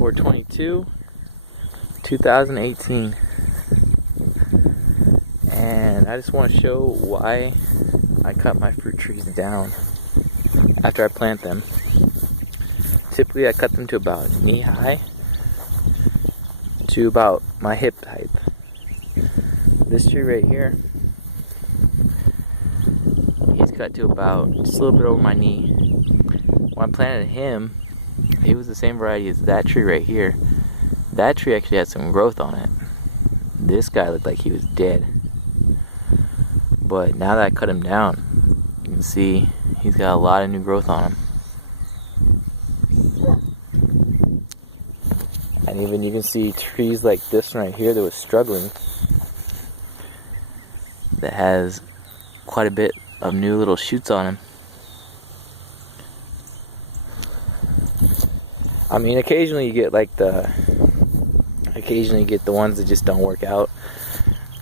4/22, 2018. And I just want to show why I cut my fruit trees down after I plant them. Typically I cut them to about knee high to about my hip height. This tree right here, he's cut to about just a little bit over my knee. When I planted him, he was the same variety as that tree right here. That tree actually had some growth on it. This guy looked like he was dead. But now that I cut him down, you can see he's got a lot of new growth on him. And even you can see trees like this one right here that was struggling, that has quite a bit of new little shoots on him. I mean, occasionally you get the ones that just don't work out.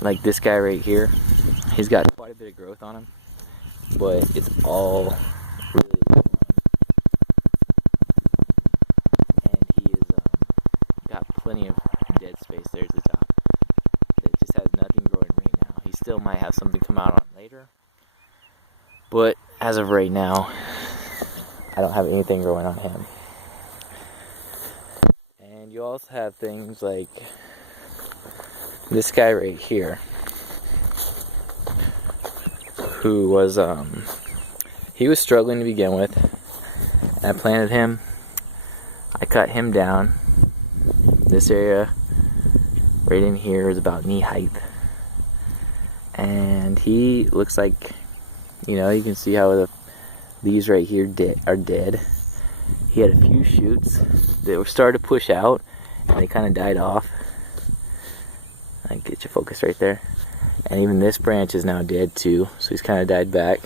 Like this guy right here, he's got quite a bit of growth on him, but it's all really low on him. And he is got plenty of dead space there at the top. It just has nothing growing right now. He still might have something come out on later, but as of right now, I don't have anything growing on him. And you also have things like this guy right here, who was he was struggling to begin with, and I planted him. I cut him down. This area right in here is about knee height, and he looks like, you know, you can see how these right here are dead. He had a few shoots that were starting to push out, and they kind of died off. I get your focus right there. And even this branch is now dead too, so he's kind of died back.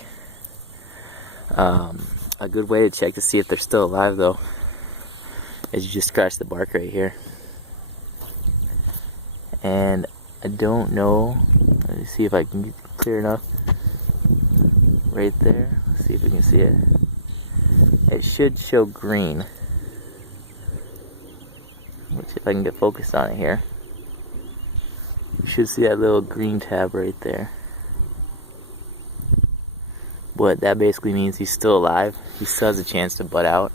A good way to check to see if they're still alive though is you just scratch the bark right here. And I don't know, let me see if I can get clear enough. Right there, let's see if we can see it. It should show green. Let's see if I can get focused on it here. You should see that little green tab right there. But that basically means he's still alive. He still has a chance to bud out,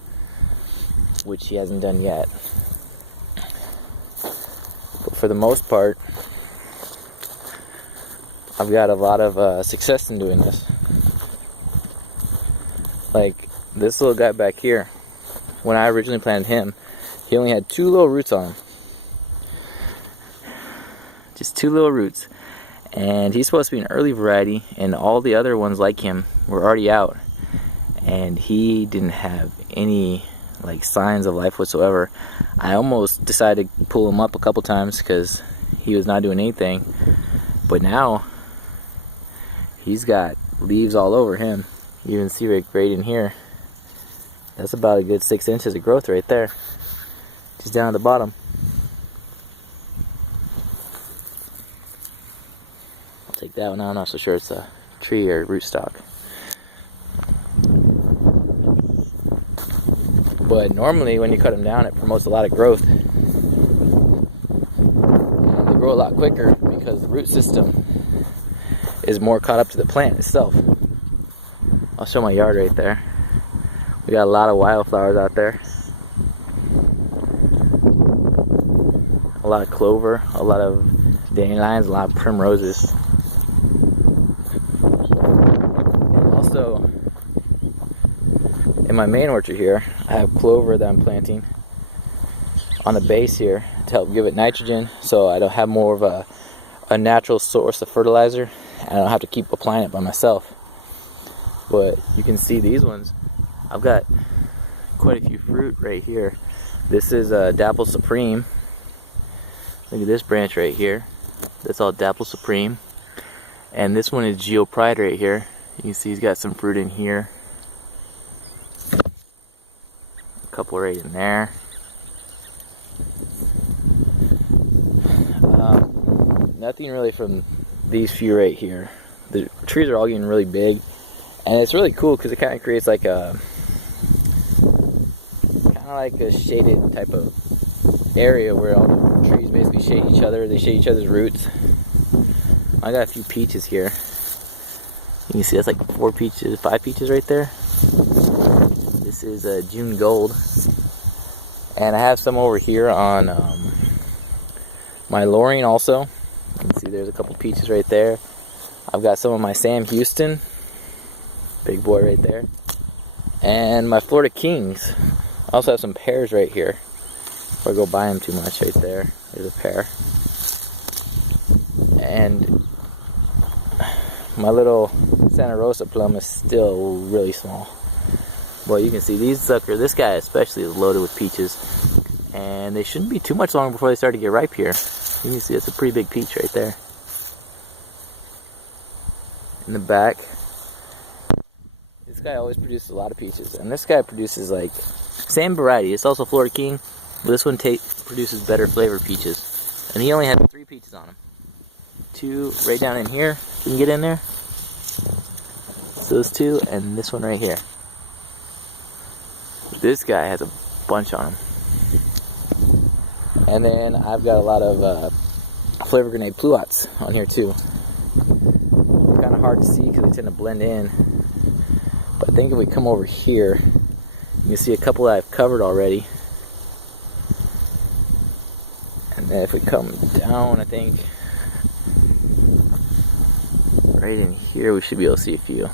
which he hasn't done yet. But for the most part, I've got a lot of success in doing this. Like this little guy back here, when I originally planted him, he only had 2 little roots on him. Just 2 little roots. And he's supposed to be an early variety, and all the other ones like him were already out. And he didn't have any like signs of life whatsoever. I almost decided to pull him up a couple times because he was not doing anything. But now he's got leaves all over him. You can see right in here. That's about a good 6 inches of growth right there. Just down at the bottom. I'll take that one out. I'm not so sure it's a tree or rootstock. But normally when you cut them down, it promotes a lot of growth. And they grow a lot quicker because the root system is more caught up to the plant itself. I'll show my yard right there. We got a lot of wildflowers out there. A lot of clover, a lot of dandelions, a lot of primroses. And also, in my main orchard here, I have clover that I'm planting on the base here to help give it nitrogen, so I don't have more of a natural source of fertilizer, and I don't have to keep applying it by myself. But you can see these ones, I've got quite a few fruit right here. This is Dapple Supreme. Look at this branch right here. That's all Dapple Supreme. And this one is Geo Pride right here. You can see he's got some fruit in here. A couple right in there. Nothing really from these few right here. The trees are all getting really big, and it's really cool because it kind of creates like a shaded type of area where all the trees basically shade each other. They shade each other's roots. I got a few peaches here. You can see that's like 5 peaches right there. This is June Gold. And I have some over here on my Lorraine also. You can see there's a couple peaches right there. I've got some of my Sam Houston. Big boy right there. And my Florida Kings. I also have some pears right here. Before I go buy them too much, right there. There's a pear. And my little Santa Rosa plum is still really small. Well, you can see this guy especially is loaded with peaches. And they shouldn't be too much longer before they start to get ripe here. You can see it's a pretty big peach right there. In the back. This guy always produces a lot of peaches. And this guy produces like, same variety. It's also Florida King. But this one produces better flavored peaches. And he only had 3 peaches on him. 2 right down in here. You can get in there. So those 2 and this one right here. This guy has a bunch on him. And then I've got a lot of Flavor Grenade Pluots on here too. Kind of hard to see because they tend to blend in. But I think if we come over here, you can see a couple that I've covered already. And then if we come down, I think right in here we should be able to see a few.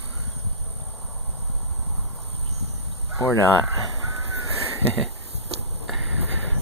Or not.